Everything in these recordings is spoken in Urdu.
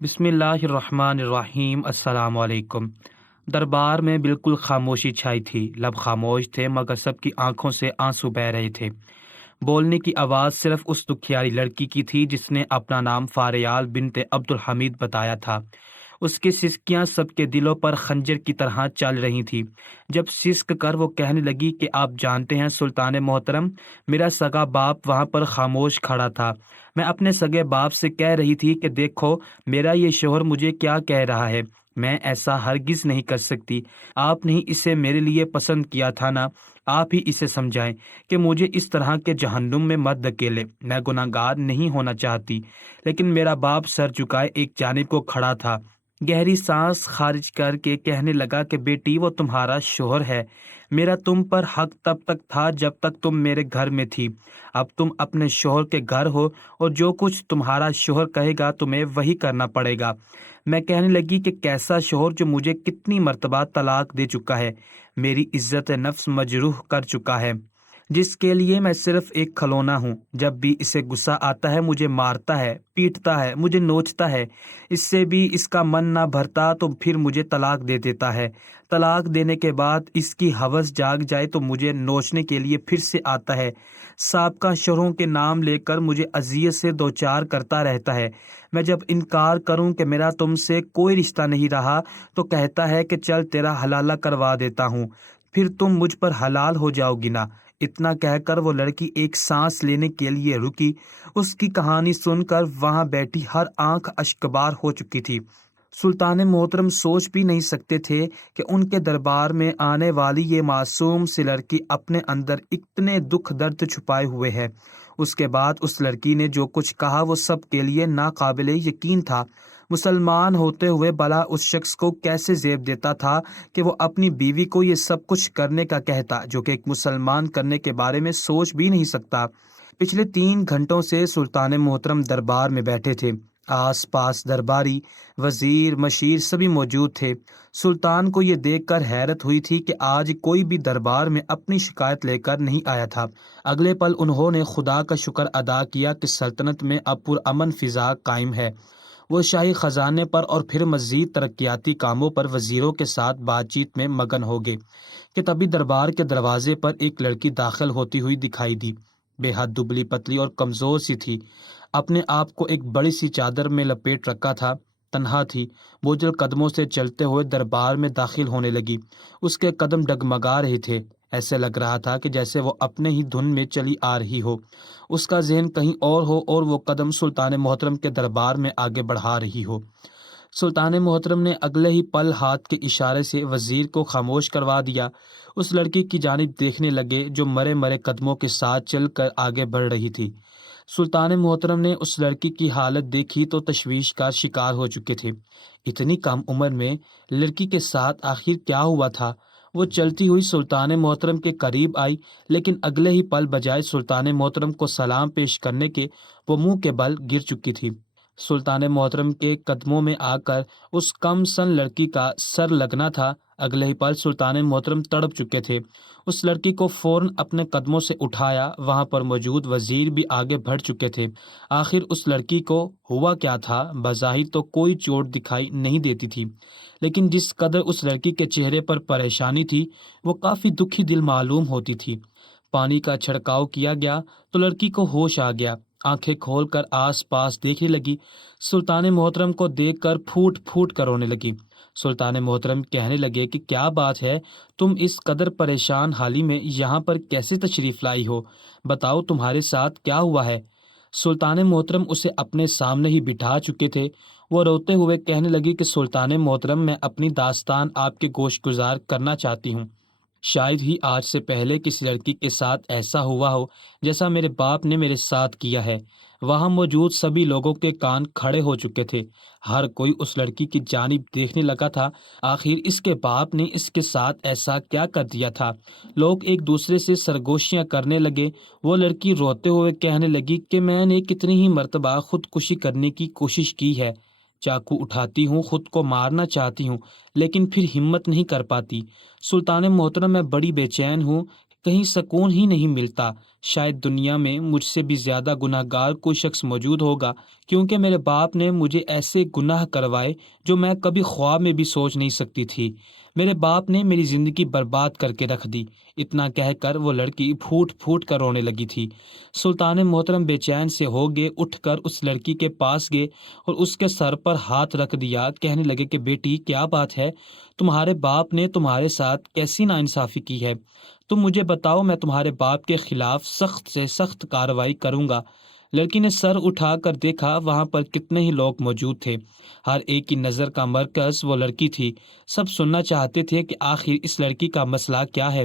بسم اللہ الرحمن الرحیم۔ السلام علیکم۔ دربار میں بالکل خاموشی چھائی تھی، لب خاموش تھے مگر سب کی آنکھوں سے آنسو بہہ رہے تھے۔ بولنے کی آواز صرف اس دکھیاری لڑکی کی تھی جس نے اپنا نام فاریال بنت عبد الحمید بتایا تھا۔ اس کی سسکیاں سب کے دلوں پر خنجر کی طرح چل رہی تھی۔ جب سسک کر وہ کہنے لگی کہ آپ جانتے ہیں سلطان محترم، میرا سگا باپ وہاں پر خاموش کھڑا تھا۔ میں اپنے سگے باپ سے کہہ رہی تھی کہ دیکھو میرا یہ شوہر مجھے کیا کہہ رہا ہے، میں ایسا ہرگز نہیں کر سکتی۔ آپ نے اسے میرے لیے پسند کیا تھا نا، آپ ہی اسے سمجھائیں کہ مجھے اس طرح کے جہنم میں مت دھکیلے۔ میں گناہ گار نہیں ہونا چاہتی۔ لیکن میرا باپ سر جھکائے ایک جانب کو کھڑا تھا، گہری سانس خارج کر کے کہنے لگا کہ بیٹی وہ تمہارا شوہر ہے، میرا تم پر حق تب تک تھا جب تک تم میرے گھر میں تھی، اب تم اپنے شوہر کے گھر ہو اور جو کچھ تمہارا شوہر کہے گا تمہیں وہی کرنا پڑے گا۔ میں کہنے لگی کہ کیسا شوہر جو مجھے کتنی مرتبہ طلاق دے چکا ہے، میری عزت نفس مجروح کر چکا ہے، جس کے لیے میں صرف ایک کھلونا ہوں۔ جب بھی اسے غصہ آتا ہے مجھے مارتا ہے، پیٹتا ہے، مجھے نوچتا ہے، اس سے بھی اس کا من نہ بھرتا تو پھر مجھے طلاق دے دیتا ہے۔ طلاق دینے کے بعد اس کی ہوس جاگ جائے تو مجھے نوچنے کے لیے پھر سے آتا ہے۔ سابقہ شوہروں کے نام لے کر مجھے اذیت سے دوچار کرتا رہتا ہے۔ میں جب انکار کروں کہ میرا تم سے کوئی رشتہ نہیں رہا تو کہتا ہے کہ چل تیرا حلالہ کروا دیتا ہوں، پھر تم مجھ پر حلال ہو جاؤ گی نا۔ اتنا کہہ کر وہ لڑکی ایک سانس لینے کے لیے رکی۔ اس کی کہانی سن کر وہاں بیٹھی ہر آنکھ اشکبار ہو چکی تھی۔ سلطان محترم سوچ بھی نہیں سکتے تھے کہ ان کے دربار میں آنے والی یہ معصوم سی لڑکی اپنے اندر اتنے دکھ درد چھپائے ہوئے ہے۔ اس کے بعد اس لڑکی نے جو کچھ کہا وہ سب کے لیے ناقابل یقین تھا۔ مسلمان ہوتے ہوئے بلا اس شخص کو کیسے زیب دیتا تھا کہ وہ اپنی بیوی کو یہ سب کچھ کرنے کا کہتا جو کہ ایک مسلمان کرنے کے بارے میں سوچ بھی نہیں سکتا۔ پچھلے 3 گھنٹوں سے سلطان محترم دربار میں بیٹھے تھے۔ آس پاس درباری، وزیر، مشیر سبھی موجود تھے۔ سلطان کو یہ دیکھ کر حیرت ہوئی تھی کہ آج کوئی بھی دربار میں اپنی شکایت لے کر نہیں آیا تھا۔ اگلے پل انہوں نے خدا کا شکر ادا کیا کہ سلطنت میں اب پرامن فضا قائم ہے۔ وہ شاہی خزانے پر اور پھر مزید ترقیاتی کاموں پر وزیروں کے ساتھ بات چیت میں مگن ہو گئے کہ تبھی دربار کے دروازے پر ایک لڑکی داخل ہوتی ہوئی دکھائی دی۔ بے حد دبلی پتلی اور کمزور سی تھی، اپنے آپ کو ایک بڑی سی چادر میں لپیٹ رکھا تھا، تنہا تھی۔ بوجھل قدموں سے چلتے ہوئے دربار میں داخل ہونے لگی۔ اس کے قدم ڈگمگا رہے تھے، ایسے لگ رہا تھا کہ جیسے وہ اپنے ہی دھن میں چلی آ رہی ہو، اس کا ذہن کہیں اور ہو اور وہ قدم سلطان محترم کے دربار میں آگے بڑھا رہی ہو۔ سلطان محترم نے اگلے ہی پل ہاتھ کے اشارے سے وزیر کو خاموش کروا دیا۔ اس لڑکی کی جانب دیکھنے لگے جو مرے مرے قدموں کے ساتھ چل کر آگے بڑھ رہی تھی۔ سلطان محترم نے اس لڑکی کی حالت دیکھی تو تشویش کا شکار ہو چکے تھے۔ اتنی کم عمر میں لڑکی کے ساتھ آخر کیا ہوا تھا؟ وہ چلتی ہوئی سلطان محترم کے قریب آئی، لیکن اگلے ہی پل بجائے سلطان محترم کو سلام پیش کرنے کے وہ منہ کے بل گر چکی تھی۔ سلطان محترم کے قدموں میں آ کر اس کم سن لڑکی کا سر لگنا تھا۔ اگلے ہی پل سلطان محترم تڑپ چکے تھے۔ اس لڑکی کو فوراً اپنے قدموں سے اٹھایا۔ وہاں پر موجود وزیر بھی آگے بڑھ چکے تھے۔ آخر اس لڑکی کو ہوا کیا تھا؟ بظاہر تو کوئی چوٹ دکھائی نہیں دیتی تھی، لیکن جس قدر اس لڑکی کے چہرے پر پریشانی تھی وہ کافی دکھی دل معلوم ہوتی تھی۔ پانی کا چھڑکاؤ کیا گیا تو لڑکی کو ہوش آ گیا۔ آنکھیں کھول کر آس پاس دیکھنے لگی۔ سلطان محترم کو دیکھ کر پھوٹ پھوٹ کر رونے لگی۔ سلطان محترم کہنے لگے کہ کیا بات ہے، تم اس قدر پریشان حالی میں یہاں پر کیسے تشریف لائی ہو؟ بتاؤ تمہارے ساتھ کیا ہوا ہے؟ سلطان محترم اسے اپنے سامنے ہی بٹھا چکے تھے۔ وہ روتے ہوئے کہنے لگی کہ سلطان محترم میں اپنی داستان آپ کے گوش گزار کرنا چاہتی ہوں۔ شاید ہی آج سے پہلے کسی لڑکی کے ساتھ ایسا ہوا ہو جیسا میرے باپ نے میرے ساتھ کیا ہے۔ وہاں موجود سبھی لوگوں کے کان کھڑے ہو چکے تھے۔ ہر کوئی اس لڑکی کی جانب دیکھنے لگا تھا۔ آخر اس کے باپ نے اس کے ساتھ ایسا کیا کر دیا تھا؟ لوگ ایک دوسرے سے سرگوشیاں کرنے لگے۔ وہ لڑکی روتے ہوئے کہنے لگی کہ میں نے کتنی ہی مرتبہ خودکشی کرنے کی کوشش کی ہے، چاقو اٹھاتی ہوں، خود کو مارنا چاہتی ہوں، لیکن پھر ہمت نہیں کر پاتی۔ سلطان محترم میں بڑی بے چین ہوں کہیں سکون ہی نہیں ملتا۔ شاید دنیا میں مجھ سے بھی زیادہ گناہ گار کوئی شخص موجود ہوگا، کیونکہ میرے باپ نے مجھے ایسے گناہ کروائے جو میں کبھی خواب میں بھی سوچ نہیں سکتی تھی۔ میرے باپ نے میری زندگی برباد کر کے رکھ دی۔ اتنا کہہ کر وہ لڑکی پھوٹ پھوٹ کر رونے لگی تھی۔ سلطان محترم بے چین سے ہو گئے، اٹھ کر اس لڑکی کے پاس گئے اور اس کے سر پر ہاتھ رکھ دیا۔ کہنے لگے کہ بیٹی، کیا بات ہے؟ تمہارے باپ نے تمہارے ساتھ کیسی ناانصافی کی ہے؟ تم مجھے بتاؤ، میں تمہارے باپ کے خلاف سخت سے سخت کارروائی کروں گا۔ لڑکی نے سر اٹھا کر دیکھا، وہاں پر کتنے ہی لوگ موجود تھے۔ ہر ایک کی نظر کا مرکز وہ لڑکی تھی۔ سب سننا چاہتے تھے کہ آخر اس لڑکی کا مسئلہ کیا ہے،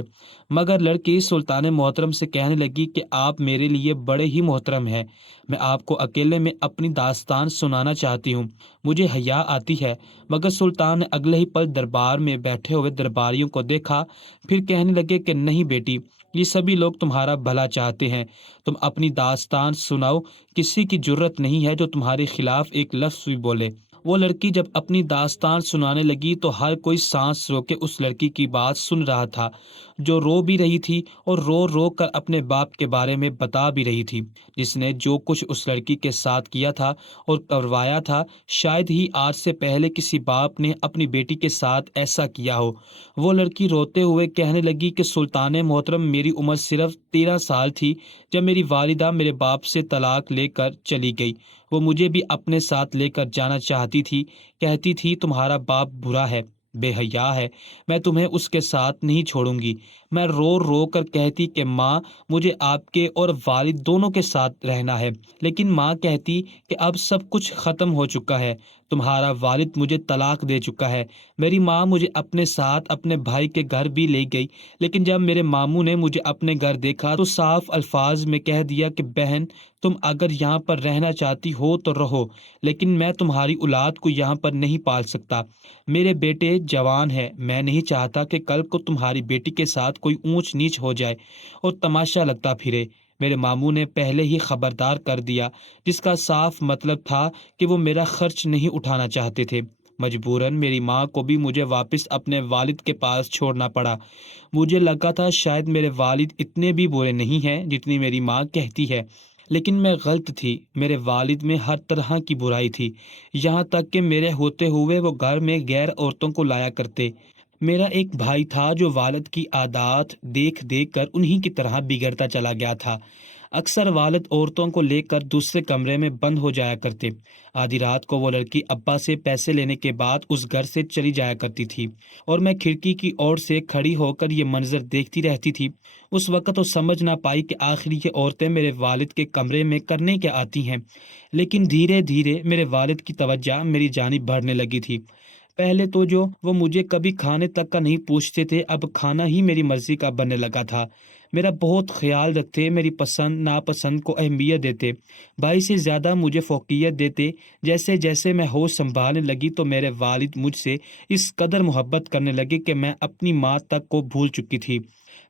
مگر لڑکی سلطان محترم سے کہنے لگی کہ آپ میرے لیے بڑے ہی محترم ہیں، میں آپ کو اکیلے میں اپنی داستان سنانا چاہتی ہوں، مجھے حیا آتی ہے۔ مگر سلطان نے اگلے ہی پل دربار میں بیٹھے ہوئے درباریوں کو دیکھا، پھر کہنے لگے کہ نہیں بیٹی، یہ سبھی لوگ تمہارا بھلا چاہتے ہیں، تم اپنی داستان سناؤ، کسی کی جرت نہیں ہے جو تمہارے خلاف ایک لفظ بھی بولے۔ وہ لڑکی جب اپنی داستان سنانے لگی تو ہر کوئی سانس روکے اس لڑکی کی بات سن رہا تھا، جو رو بھی رہی تھی اور رو رو کر اپنے باپ کے بارے میں بتا بھی رہی تھی، جس نے جو کچھ اس لڑکی کے ساتھ کیا تھا اور کروایا تھا، شاید ہی آج سے پہلے کسی باپ نے اپنی بیٹی کے ساتھ ایسا کیا ہو۔ وہ لڑکی روتے ہوئے کہنے لگی کہ سلطان محترم، میری عمر صرف 13 سال تھی جب میری والدہ میرے باپ سے طلاق لے کر چلی گئی۔ وہ مجھے بھی اپنے ساتھ لے کر جانا چاہتی تھی، کہتی تھی تمہارا باپ برا ہے، بے حیا ہے، میں تمہیں اس کے ساتھ نہیں چھوڑوں گی۔ میں رو رو کر کہتی کہ ماں، مجھے آپ کے اور والد دونوں کے ساتھ رہنا ہے، لیکن ماں کہتی کہ اب سب کچھ ختم ہو چکا ہے، تمہارا والد مجھے طلاق دے چکا ہے۔ میری ماں مجھے اپنے ساتھ اپنے بھائی کے گھر بھی لے گئی، لیکن جب میرے ماموں نے مجھے اپنے گھر دیکھا تو صاف الفاظ میں کہہ دیا کہ بہن، تم اگر یہاں پر رہنا چاہتی ہو تو رہو، لیکن میں تمہاری اولاد کو یہاں پر نہیں پال سکتا۔ میرے بیٹے جوان ہیں، میں نہیں چاہتا کہ کل کو تمہاری بیٹی کے ساتھ کوئی اونچ نیچ ہو جائے اور تماشا لگتا پھرے۔ میرے ماموں نے پہلے ہی خبردار کر دیا، جس کا صاف مطلب تھا کہ وہ میرا خرچ نہیں اٹھانا چاہتے تھے۔ مجبوراً میری ماں کو بھی مجھے واپس اپنے والد کے پاس چھوڑنا پڑا۔ مجھے لگا تھا شاید میرے والد اتنے بھی برے نہیں ہیں جتنی میری ماں کہتی ہے، لیکن میں غلط تھی۔ میرے والد میں ہر طرح کی برائی تھی، یہاں تک کہ میرے ہوتے ہوئے وہ گھر میں غیر عورتوں کو لایا کرتے۔ میرا ایک بھائی تھا جو والد کی عادات دیکھ دیکھ کر انہی کی طرح بگڑتا چلا گیا تھا۔ اکثر والد عورتوں کو لے کر دوسرے کمرے میں بند ہو جایا کرتے۔ آدھی رات کو وہ لڑکی ابا سے پیسے لینے کے بعد اس گھر سے چلی جایا کرتی تھی اور میں کھڑکی کی اوٹ سے کھڑی ہو کر یہ منظر دیکھتی رہتی تھی۔ اس وقت وہ سمجھ نہ پائی کہ آخر یہ عورتیں میرے والد کے کمرے میں کرنے کیا آتی ہیں، لیکن دھیرے دھیرے میرے والد کی توجہ میری جانب بڑھنے لگی تھی۔ پہلے تو جو وہ مجھے کبھی کھانے تک کا نہیں پوچھتے تھے، اب کھانا ہی میری مرضی کا بننے لگا تھا۔ میرا بہت خیال رکھتے، میری پسند ناپسند کو اہمیت دیتے، بھائی سے زیادہ مجھے فوقیت دیتے۔ جیسے جیسے میں ہوش سنبھالنے لگی تو میرے والد مجھ سے اس قدر محبت کرنے لگے کہ میں اپنی ماں تک کو بھول چکی تھی۔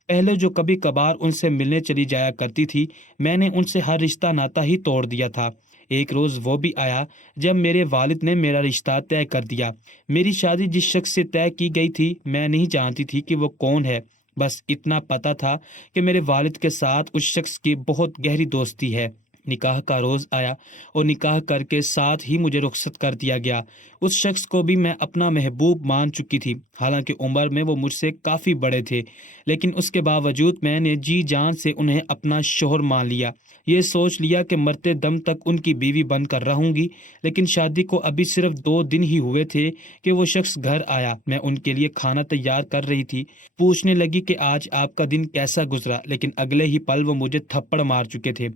پہلے جو کبھی کبھار ان سے ملنے چلی جایا کرتی تھی، میں نے ان سے ہر رشتہ ناتا ہی توڑ دیا تھا۔ ایک روز وہ بھی آیا جب میرے والد نے میرا رشتہ طے کر دیا۔ میری شادی جس شخص سے طے کی گئی تھی، میں نہیں جانتی تھی کہ وہ کون ہے، بس اتنا پتا تھا کہ میرے والد کے ساتھ اس شخص کی بہت گہری دوستی ہے۔ نکاح کا روز آیا اور نکاح کر کے ساتھ ہی مجھے رخصت کر دیا گیا۔ اس شخص کو بھی میں اپنا محبوب مان چکی تھی، حالانکہ عمر میں وہ مجھ سے کافی بڑے تھے، لیکن اس کے باوجود میں نے جی جان سے انہیں اپنا شوہر مان لیا۔ یہ سوچ لیا کہ مرتے دم تک ان کی بیوی بن کر رہوں گی۔ لیکن شادی کو ابھی صرف 2 دن ہی ہوئے تھے کہ وہ شخص گھر آیا۔ میں ان کے لیے کھانا تیار کر رہی تھی، پوچھنے لگی کہ آج آپ کا دن کیسا گزرا، لیکن اگلے ہی پل وہ مجھے تھپڑ مار چکے تھے۔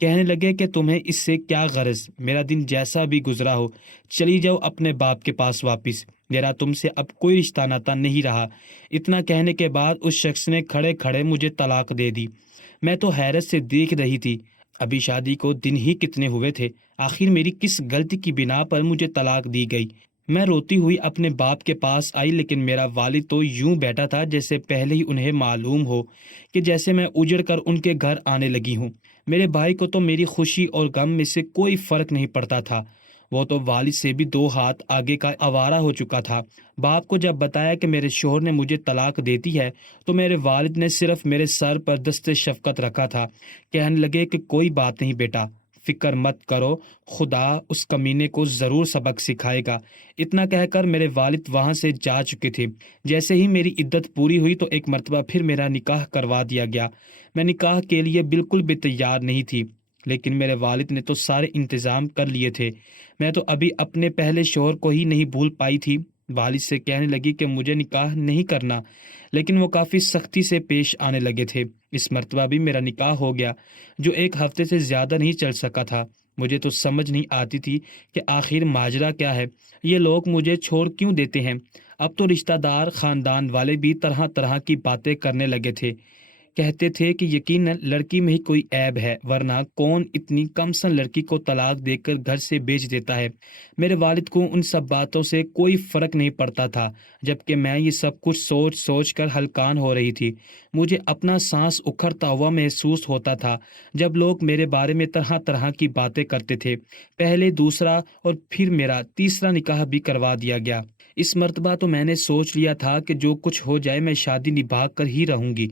کہنے لگے کہ تمہیں اس سے کیا غرض، میرا دن جیسا بھی گزرا ہو، چلی جاؤ اپنے باپ کے پاس واپس، میرا تم سے اب کوئی رشتہ ناتا نہیں رہا۔ اتنا کہنے کے بعد اس شخص نے کھڑے کھڑے مجھے طلاق دے دی۔ میں تو حیرت سے دیکھ رہی تھی، ابھی شادی کو دن ہی کتنے ہوئے تھے، آخر میری کس غلطی کی بنا پر مجھے طلاق دی گئی۔ میں روتی ہوئی اپنے باپ کے پاس آئی، لیکن میرا والد تو یوں بیٹھا تھا جیسے پہلے ہی انہیں معلوم ہو کہ جیسے میں اجڑ کر ان کے گھر آنے لگی ہوں۔ میرے بھائی کو تو میری خوشی اور غم میں سے کوئی فرق نہیں پڑتا تھا۔ وہ تو والد سے بھی 2 ہاتھ آگے کا آوارہ ہو چکا تھا۔ باپ کو جب بتایا کہ میرے شوہر نے مجھے طلاق دے دی ہے تو میرے والد نے صرف میرے سر پر دست شفقت رکھا تھا۔ کہنے لگے کہ کوئی بات نہیں بیٹا، فکر مت کرو، خدا اس کمینے کو ضرور سبق سکھائے گا۔ اتنا کہہ کر میرے والد وہاں سے جا چکے تھے۔ جیسے ہی میری عدت پوری ہوئی تو ایک مرتبہ پھر میرا نکاح کروا دیا گیا۔ میں نکاح کے لیے بالکل بھی تیار نہیں تھی، لیکن میرے والد نے تو سارے انتظام کر لیے تھے۔ میں تو ابھی اپنے پہلے شوہر کو ہی نہیں بھول پائی تھی۔ والد سے کہنے لگی کہ مجھے نکاح نہیں کرنا، لیکن وہ کافی سختی سے پیش آنے لگے تھے۔ اس مرتبہ بھی میرا نکاح ہو گیا، جو 1 ہفتے سے زیادہ نہیں چل سکا تھا۔ مجھے تو سمجھ نہیں آتی تھی کہ آخر ماجرا کیا ہے، یہ لوگ مجھے چھوڑ کیوں دیتے ہیں۔ اب تو رشتہ دار، خاندان والے بھی طرح طرح کی باتیں کرنے لگے تھے۔ کہتے تھے کہ یقیناً لڑکی میں ہی کوئی عیب ہے، ورنہ کون اتنی کم سن لڑکی کو طلاق دے کر گھر سے بیچ دیتا ہے۔ میرے والد کو ان سب باتوں سے کوئی فرق نہیں پڑتا تھا، جبکہ میں یہ سب کچھ سوچ سوچ کر ہلکان ہو رہی تھی۔ مجھے اپنا سانس اکھڑتا ہوا محسوس ہوتا تھا جب لوگ میرے بارے میں طرح طرح کی باتیں کرتے تھے۔ پہلے دوسرا اور پھر میرا تیسرا نکاح بھی کروا دیا گیا۔ اس مرتبہ تو میں نے سوچ لیا تھا کہ جو کچھ ہو جائے میں شادی نبھا کر ہی رہوں گی،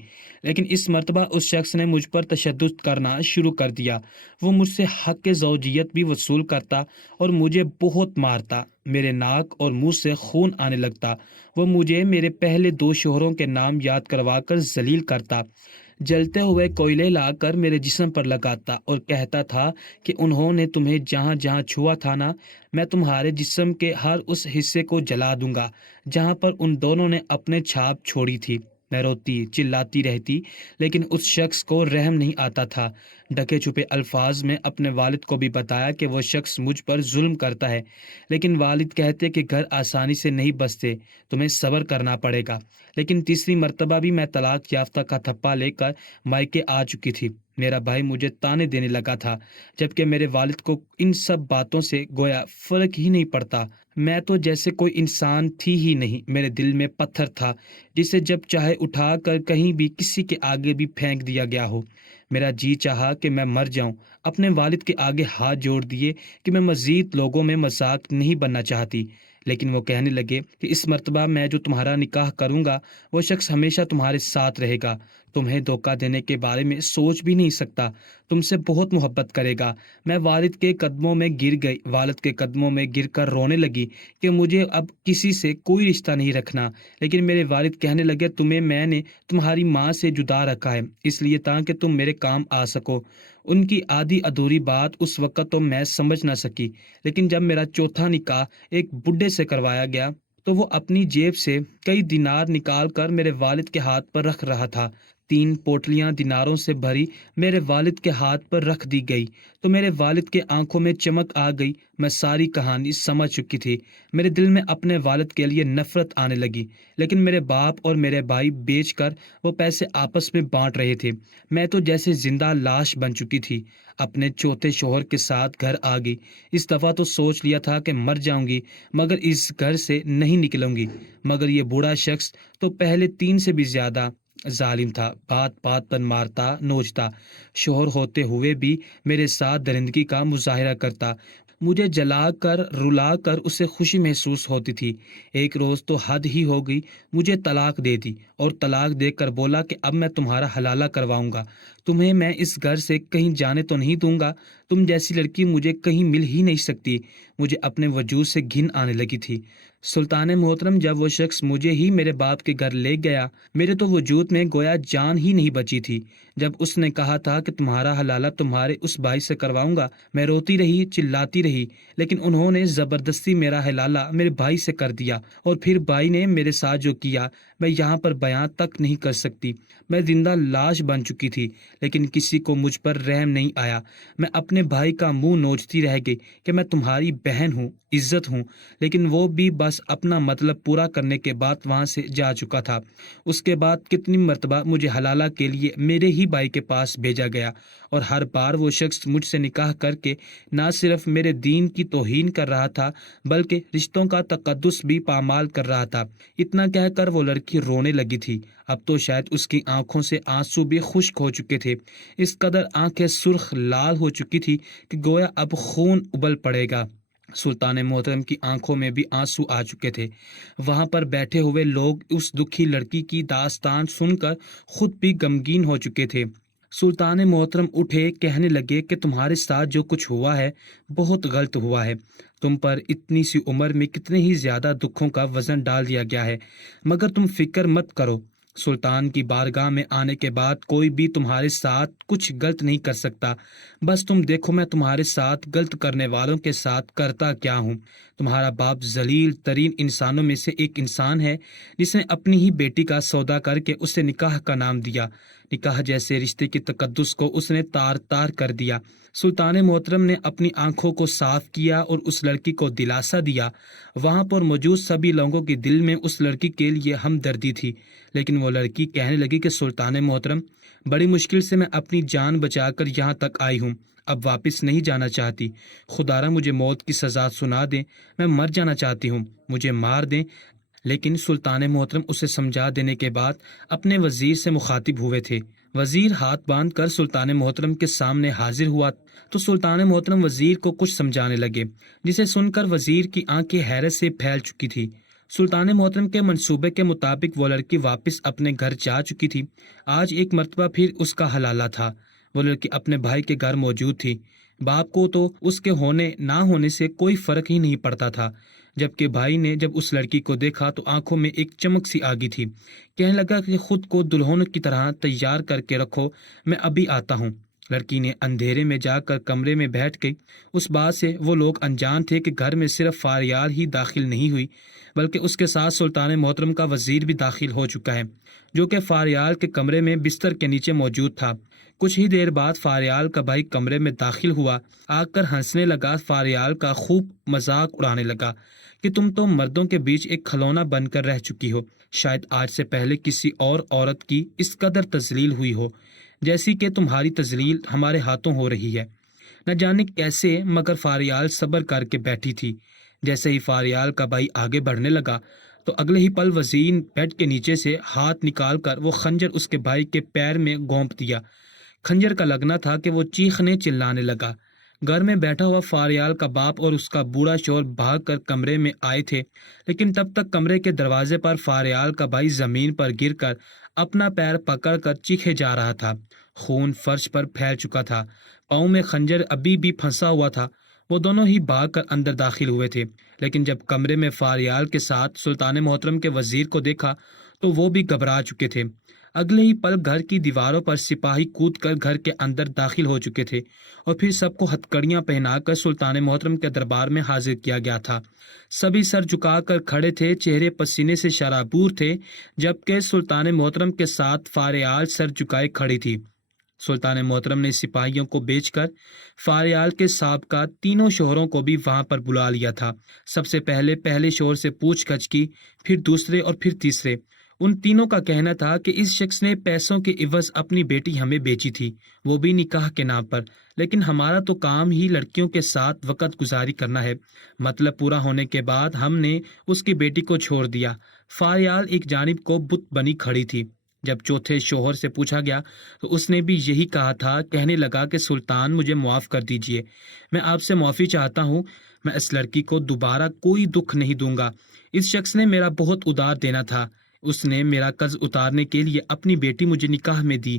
لیکن اس مرتبہ اس شخص نے مجھ پر تشدد کرنا شروع کر دیا۔ وہ مجھ سے حق زوجیت بھی وصول کرتا اور مجھے بہت مارتا۔ میرے ناک اور منہ سے خون آنے لگتا۔ وہ مجھے میرے پہلے 2 شوہروں کے نام یاد کروا کر ذلیل کرتا، جلتے ہوئے کوئلے لا کر میرے جسم پر لگاتا اور کہتا تھا کہ انہوں نے تمہیں جہاں جہاں چھوا تھا نا، میں تمہارے جسم کے ہر اس حصے کو جلا دوں گا جہاں پر ان دونوں نے اپنے چھاپ چھوڑی تھی۔ میں روتی چلاتی رہتی، لیکن اس شخص کو رحم نہیں آتا تھا۔ ڈھکے چھپے الفاظ میں اپنے والد کو بھی بتایا کہ وہ شخص مجھ پر ظلم کرتا ہے، لیکن والد کہتے کہ گھر آسانی سے نہیں بستے، تمہیں صبر کرنا پڑے گا۔ لیکن تیسری مرتبہ بھی میں طلاق یافتہ کا تھپا لے کر مائکے آ چکی تھی۔ میرا بھائی مجھے تانے دینے لگا تھا، جبکہ میرے والد کو ان سب باتوں سے گویا فرق ہی نہیں پڑتا۔ میں تو جیسے کوئی انسان تھی ہی نہیں، میرے دل میں پتھر تھا جسے جب چاہے اٹھا کر کہیں بھی کسی کے آگے بھی پھینک دیا گیا ہو۔ میرا جی چاہا کہ میں مر جاؤں۔ اپنے والد کے آگے ہاتھ جوڑ دیے کہ میں مزید لوگوں میں مذاق نہیں بننا چاہتی، لیکن وہ کہنے لگے کہ اس مرتبہ میں جو تمہارا نکاح کروں گا وہ شخص ہمیشہ تمہارے ساتھ رہے گا، تمہیں دھوکہ دینے کے بارے میں سوچ بھی نہیں سکتا، تم سے بہت محبت کرے گا۔ میں والد کے قدموں میں گر گئی، والد کے قدموں میں گر کر رونے لگی کہ مجھے اب کسی سے کوئی رشتہ نہیں رکھنا۔ لیکن میرے والد کہنے لگے تمہیں میں نے تمہاری ماں سے جدا رکھا ہے، اس لیے تاکہ تم میرے کام آ سکو۔ ان کی آدھی ادھوری بات اس وقت تو میں سمجھ نہ سکی، لیکن جب میرا چوتھا نکاح ایک بڈھے سے کروایا گیا تو وہ اپنی جیب سے کئی دینار نکال کر میرے والد کے ہاتھ پر رکھ رہا تھا۔ 3 پوٹلیاں دیناروں سے بھری میرے والد کے ہاتھ پر رکھ دی گئی تو میرے والد کے آنکھوں میں چمک آ گئی۔ میں ساری کہانی سمجھ چکی تھی۔ میرے دل میں اپنے والد کے لیے نفرت آنے لگی، لیکن میرے باپ اور میرے بھائی بیچ کر وہ پیسے آپس میں بانٹ رہے تھے۔ میں تو جیسے زندہ لاش بن چکی تھی۔ اپنے چوتھے شوہر کے ساتھ گھر آ گئی۔ اس دفعہ تو سوچ لیا تھا کہ مر جاؤں گی مگر اس گھر سے نہیں نکلوں گی، مگر یہ بوڑھا شخص تو پہلے 3 سے بھی زیادہ ظالم تھا، بات بات پر مارتا نوچتا، شوہر ہوتے ہوئے بھی میرے ساتھ درندگی کا مظاہرہ کرتا۔ مجھے جلا کر رلا کر اسے خوشی محسوس ہوتی تھی۔ ایک روز تو حد ہی ہو گئی، مجھے طلاق دے دی اور طلاق دے کر بولا کہ اب میں تمہارا حلالہ کرواؤں گا، تمہیں میں اس گھر سے کہیں جانے تو نہیں دوں گا، تم جیسی لڑکی مجھے کہیں مل ہی نہیں سکتی۔ مجھے اپنے وجود سے گھن آنے لگی تھی۔ سلطان محترم، جب وہ شخص مجھے ہی میرے باپ کے گھر لے گیا، میرے تو وجود میں گویا جان ہی نہیں بچی تھی۔ جب اس نے کہا تھا کہ تمہارا حلالہ تمہارے اس بھائی سے کرواؤں گا، میں روتی رہی، چلاتی رہی، لیکن انہوں نے زبردستی میرا حلالہ میرے بھائی سے کر دیا، اور پھر بھائی نے میرے ساتھ جو کیا میں یہاں پر بیان تک نہیں کر سکتی۔ میں زندہ لاش بن چکی تھی، لیکن کسی کو مجھ پر رحم نہیں آیا۔ میں اپنے بھائی کا منہ نوچتی رہ گئی کہ میں تمہاری بہن ہوں، عزت ہوں، لیکن وہ بھی بس اپنا مطلب پورا کرنے کے بعد وہاں سے جا چکا تھا۔ اس کے بعد کتنی مرتبہ مجھے حلالہ کے لیے میرے ہی بھائی کے پاس بھیجا گیا، اور ہر بار وہ شخص مجھ سے نکاح کر کے نہ صرف میرے دین کی توہین کر رہا تھا بلکہ رشتوں کا تقدس بھی پامال کر رہا تھا۔ اتنا کہہ کر وہ لڑکی رونے لگی تھی۔ اب تو شاید اس کی آنکھوں سے آنسو بھی خشک ہو چکے تھے، اس قدر آنکھیں سرخ لال ہو چکی تھی کہ گویا اب خون ابل پڑے گا۔ سلطان محترم کی آنکھوں میں بھی آنسو آ چکے تھے۔ وہاں پر بیٹھے ہوئے لوگ اس دکھی لڑکی کی داستان سن کر خود بھی غمگین ہو چکے تھے۔ سلطان محترم اٹھے، کہنے لگے کہ تمہارے ساتھ جو کچھ ہوا ہے بہت غلط ہوا ہے۔ تم پر اتنی سی عمر میں کتنے ہی زیادہ دکھوں کا وزن ڈال دیا گیا ہے، مگر تم فکر مت کرو۔ سلطان کی بارگاہ میں آنے کے بعد کوئی بھی تمہارے ساتھ کچھ غلط نہیں کر سکتا۔ بس تم دیکھو میں تمہارے ساتھ غلط کرنے والوں کے ساتھ کرتا کیا ہوں۔ تمہارا باپ ذلیل ترین انسانوں میں سے ایک انسان ہے، جس نے اپنی ہی بیٹی کا سودا کر کے اسے نکاح کا نام دیا۔ نکاح جیسے رشتے کی تقدس کو اس نے تار تار کر دیا۔ سلطان محترم نے اپنی آنکھوں کو صاف کیا اور اس لڑکی کو دلاسا دیا۔ وہاں پر موجود سبھی لوگوں کے دل میں اس لڑکی کے لیے ہمدردی تھی، لیکن وہ لڑکی کہنے لگی کہ سلطان محترم، بڑی مشکل سے میں اپنی جان بچا کر یہاں تک آئی ہوں، اب واپس نہیں جانا چاہتی۔ خدا را مجھے موت کی سزا سنا دیں، میں مر جانا چاہتی ہوں، مجھے مار دیں۔ لیکن سلطان محترم اسے سمجھا دینے کے بعد اپنے وزیر سے مخاطب ہوئے تھے۔ وزیر ہاتھ باندھ کر سلطان محترم کے سامنے حاضر ہوا تو سلطان محترم وزیر کو کچھ سمجھانے لگے، جسے سن کر وزیر کی آنکھیں حیرت سے پھیل چکی تھی۔ سلطان محترم کے منصوبے کے مطابق وہ لڑکی واپس اپنے گھر جا چکی تھی۔ آج ایک مرتبہ پھر اس کا حلالہ تھا۔ وہ لڑکی اپنے بھائی کے گھر موجود تھی۔ باپ کو تو اس کے ہونے نہ ہونے سے کوئی فرق ہی نہیں پڑتا تھا، جبکہ بھائی نے جب اس لڑکی کو دیکھا تو آنکھوں میں ایک چمک سی آ گئی تھی۔ کہنے لگا کہ خود کو دلہن کی طرح تیار کر کے رکھو، میں ابھی آتا ہوں۔ لڑکی نے اندھیرے میں جا کر کمرے میں بیٹھ گئی۔ اس بات سے وہ لوگ انجان تھے کہ گھر میں صرف فاریال ہی داخل نہیں ہوئی، بلکہ اس کے ساتھ سلطان محترم کا وزیر بھی داخل ہو چکا ہے، جو کہ فاریال کے کمرے میں بستر کے نیچے موجود تھا۔ کچھ ہی دیر بعد فاریال کا بھائی کمرے میں داخل ہوا، آ کر ہنسنے لگا، فاریال کا خوب مذاق اڑانے لگا کہ تم تو مردوں کے بیچ ایک کھلونا بن کر رہ چکی ہو، شاید آج سے پہلے کسی اور عورت کی اس قدر تذلیل ہوئی ہو جیسی کہ تمہاری تذلیل ہمارے ہاتھوں ہو رہی ہے۔ نہ جانے کیسے مگر فاریال صبر کر کے بیٹھی تھی۔ جیسے ہی فاریال کا بھائی آگے بڑھنے لگا تو اگلے ہی پل وزیر بیڈ کے نیچے سے ہاتھ نکال کر وہ خنجر اس کے بھائی کے پیر میں گھونپ دیا۔ خنجر کا لگنا تھا کہ وہ چیخنے چلانے لگا۔ گھر میں بیٹھا ہوا فاریال کا باپ اور اس کا بوڑھا شوہر بھاگ کر کمرے میں آئے تھے، لیکن تب تک کمرے کے دروازے پر فاریال کا بھائی زمین پر گر کر اپنا پیر پکڑ کر چیخے جا رہا تھا۔ خون فرش پر پھیل چکا تھا، پاؤں میں خنجر ابھی بھی پھنسا ہوا تھا۔ وہ دونوں ہی بھاگ کر اندر داخل ہوئے تھے، لیکن جب کمرے میں فاریال کے ساتھ سلطان محترم کے وزیر کو دیکھا تو وہ بھی گھبرا چکے تھے۔ اگلے ہی پل گھر کی دیواروں پر سپاہی کود کر گھر کے اندر داخل ہو چکے تھے اور پھر سب کو ہتکڑیاں پہنا کر سلطان محترم کے دربار میں حاضر کیا گیا تھا۔ سبھی سر جھکا کر کھڑے تھے، چہرے پسینے سے شرابور تھے، جبکہ سلطان محترم کے ساتھ فاریال سر جھکائے کھڑی تھی۔ سلطان محترم نے سپاہیوں کو بیچ کر فاریال کے سابقہ تینوں شوہروں کو بھی وہاں پر بلا لیا تھا۔ سب سے پہلے شوہر سے پوچھ گچھ کی، پھر دوسرے اور پھر تیسرے۔ ان تینوں کا کہنا تھا کہ اس شخص نے پیسوں کے عوض اپنی بیٹی ہمیں بیچی تھی، وہ بھی نکاح کے نام پر، لیکن ہمارا تو کام ہی لڑکیوں کے ساتھ وقت گزاری کرنا ہے، مطلب پورا ہونے کے بعد ہم نے اس کی بیٹی کو چھوڑ دیا۔ فاریال ایک جانب کو بت بنی کھڑی تھی۔ جب چوتھے شوہر سے پوچھا گیا تو اس نے بھی یہی کہا تھا۔ کہنے لگا کہ سلطان مجھے معاف کر دیجئے، میں آپ سے معافی چاہتا ہوں، میں اس لڑکی کو دوبارہ کوئی دکھ نہیں دوں گا۔ اس شخص نے میرا بہت ادار دینا تھا، اس نے میرا قرض اتارنے کے لیے اپنی بیٹی مجھے نکاح میں دی،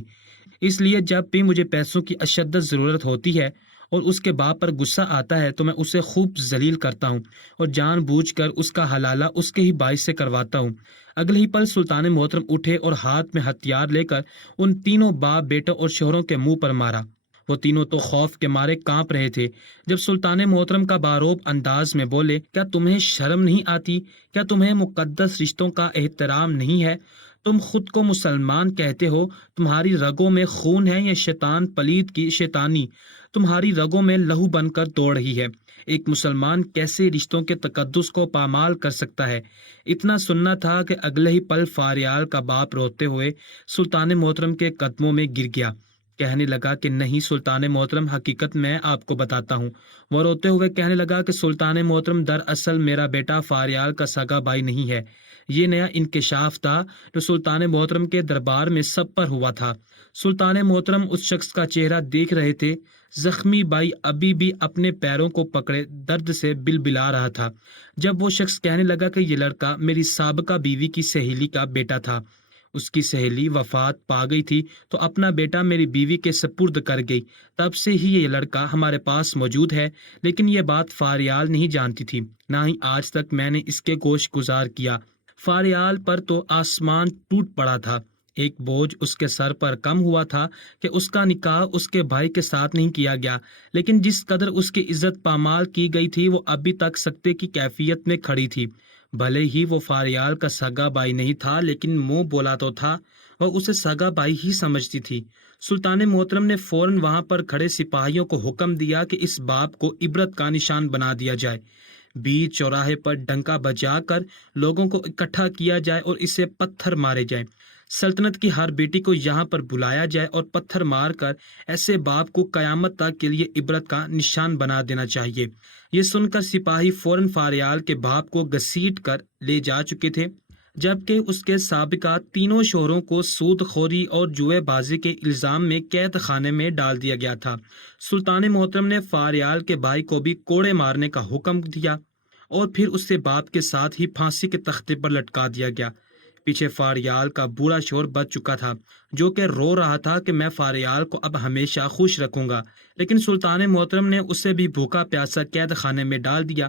اس لیے جب بھی مجھے پیسوں کی اشدت ضرورت ہوتی ہے اور اس کے باپ پر غصہ آتا ہے تو میں اسے خوب ذلیل کرتا ہوں اور جان بوجھ کر اس کا حلالہ اس کے ہی باعث سے کرواتا ہوں۔ اگلے ہی پل سلطان محترم اٹھے اور ہاتھ میں ہتھیار لے کر ان تینوں باپ بیٹوں اور شوہروں کے منہ پر مارا۔ وہ تینوں تو خوف کے مارے کانپ رہے تھے۔ جب سلطان محترم کا باروب انداز میں بولے، کیا تمہیں شرم نہیں آتی؟ کیا تمہیں مقدس رشتوں کا احترام نہیں ہے؟ تم خود کو مسلمان کہتے ہو، تمہاری رگوں میں خون ہے یا شیطان پلید کی شیطانی تمہاری رگوں میں لہو بن کر دوڑ رہی ہے؟ ایک مسلمان کیسے رشتوں کے تقدس کو پامال کر سکتا ہے؟ اتنا سننا تھا کہ اگلے ہی پل فاریال کا باپ روتے ہوئے سلطان محترم کے قدموں میں گر گیا۔ کہنے لگا کہ نہیں سلطان محترم، حقیقت میں آپ کو بتاتا ہوں۔ وہ روتے ہوئے کہنے لگا کہ سلطان محترم، دراصل میرا بیٹا فاریال کا سگا بھائی نہیں ہے۔ یہ نیا انکشاف تھا جو سلطان محترم کے دربار میں سب پر ہوا تھا۔ سلطان محترم اس شخص کا چہرہ دیکھ رہے تھے۔ زخمی بھائی ابھی بھی اپنے پیروں کو پکڑے درد سے بلبلا رہا تھا جب وہ شخص کہنے لگا کہ یہ لڑکا میری سابقہ بیوی کی سہیلی کا بیٹا تھا۔ اس کی سہیلی وفات پا گئی تھی تو اپنا بیٹا میری بیوی کے سپرد کر گئی۔ تب سے ہی یہ لڑکا ہمارے پاس موجود ہے، لیکن یہ بات فاریال نہیں جانتی تھی، نہ ہی آج تک میں نے اس کے گوش گزار کیا۔ فاریال پر تو آسمان ٹوٹ پڑا تھا۔ ایک بوجھ اس کے سر پر کم ہوا تھا کہ اس کا نکاح اس کے بھائی کے ساتھ نہیں کیا گیا، لیکن جس قدر اس کی عزت پامال کی گئی تھی وہ ابھی تک سکتے کی کیفیت میں کھڑی تھی۔ بھلے ہی وہ فاریال کا سگا بھائی نہیں تھا، لیکن منہ بولا تو تھا، وہ اسے سگا بھائی ہی سمجھتی تھی۔ سلطان محترم نے فوراً وہاں پر کھڑے سپاہیوں کو حکم دیا کہ اس باپ کو عبرت کا نشان بنا دیا جائے۔ بیچ چوراہے پر ڈنکا بجا کر لوگوں کو اکٹھا کیا جائے اور اسے پتھر مارے جائیں۔ سلطنت کی ہر بیٹی کو یہاں پر بلایا جائے اور پتھر مار کر ایسے باپ کو قیامت تک کے لیے عبرت کا نشان بنا دینا چاہیے۔ یہ سن کر سپاہی فوراً فاریال کے باپ کو گھسیٹ کر لے جا چکے تھے، جبکہ اس کے سابقہ تینوں شوہروں کو سود خوری اور جوئے بازی کے الزام میں قید خانے میں ڈال دیا گیا تھا۔ سلطان محترم نے فاریال کے بھائی کو بھی کوڑے مارنے کا حکم دیا اور پھر اسے باپ کے ساتھ ہی پھانسی کے تختے پر لٹکا دیا گیا۔ پیچھے فاریال کا بوڑھا شوہر بچ چکا تھا، جو کہ رو رہا تھا کہ میں فاریال کو اب ہمیشہ خوش رکھوں گا، لیکن سلطان محترم نے اسے بھی بھوکا پیاسا قید خانے میں ڈال دیا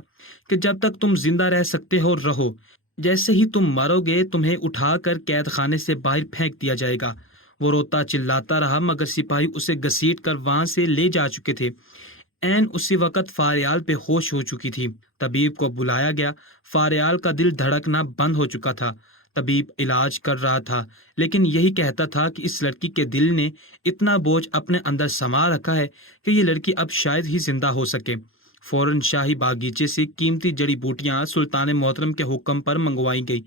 کہ جب تک تم زندہ رہ سکتے ہو رہو، جیسے ہی تم مرو گے تمہیں اٹھا کر قید خانے سے باہر پھینک دیا جائے گا۔ وہ روتا چلاتا رہا مگر سپاہی اسے گھسیٹ کر وہاں سے لے جا چکے تھے۔ عین اسی وقت فاریال بے ہوش ہو چکی تھی۔ طبیب کو بلایا گیا۔ فاریال کا دل دھڑکنا بند ہو چکا تھا۔ طبیب علاج کر رہا تھا، لیکن یہی کہتا تھا کہ اس لڑکی کے دل نے اتنا بوجھ اپنے اندر سما رکھا ہے کہ یہ لڑکی اب شاید ہی زندہ ہو سکے۔ فوراً شاہی باغیچے سے قیمتی جڑی بوٹیاں سلطان محترم کے حکم پر منگوائی گئی۔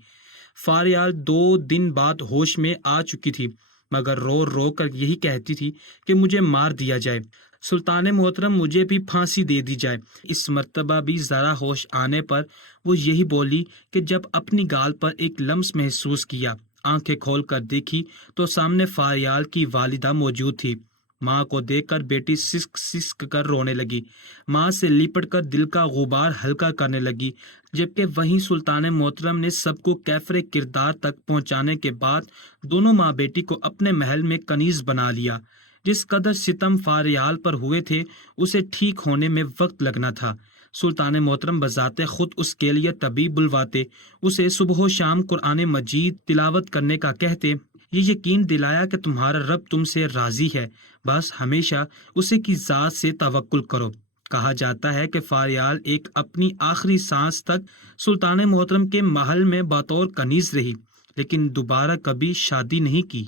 فاریال 2 دن بعد ہوش میں آ چکی تھی، مگر رو رو کر یہی کہتی تھی کہ مجھے مار دیا جائے، سلطان محترم مجھے بھی پھانسی دے دی جائے۔ اس مرتبہ بھی ذرا ہوش آنے پر وہ یہی بولی کہ جب اپنی گال پر ایک لمس محسوس کیا، آنکھیں کھول کر دیکھی تو سامنے فاریال کی والدہ موجود تھی۔ ماں کو دیکھ کر بیٹی سسک سسک کر رونے لگی، ماں سے لپٹ کر دل کا غبار ہلکا کرنے لگی، جبکہ وہیں سلطان محترم نے سب کو کیفر کردار تک پہنچانے کے بعد دونوں ماں بیٹی کو اپنے محل میں کنیز بنا لیا۔ جس قدر ستم فاریال پر ہوئے تھے اسے ٹھیک ہونے میں وقت لگنا تھا۔ سلطان محترم بذات خود اس کے لیے طبیب بلواتے، اسے صبح و شام قرآن مجید تلاوت کرنے کا کہتے، یہ یقین دلایا کہ تمہارا رب تم سے راضی ہے، بس ہمیشہ اسی کی ذات سے توکل کرو۔ کہا جاتا ہے کہ فاریال ایک اپنی آخری سانس تک سلطان محترم کے محل میں بطور کنیز رہی، لیکن دوبارہ کبھی شادی نہیں کی۔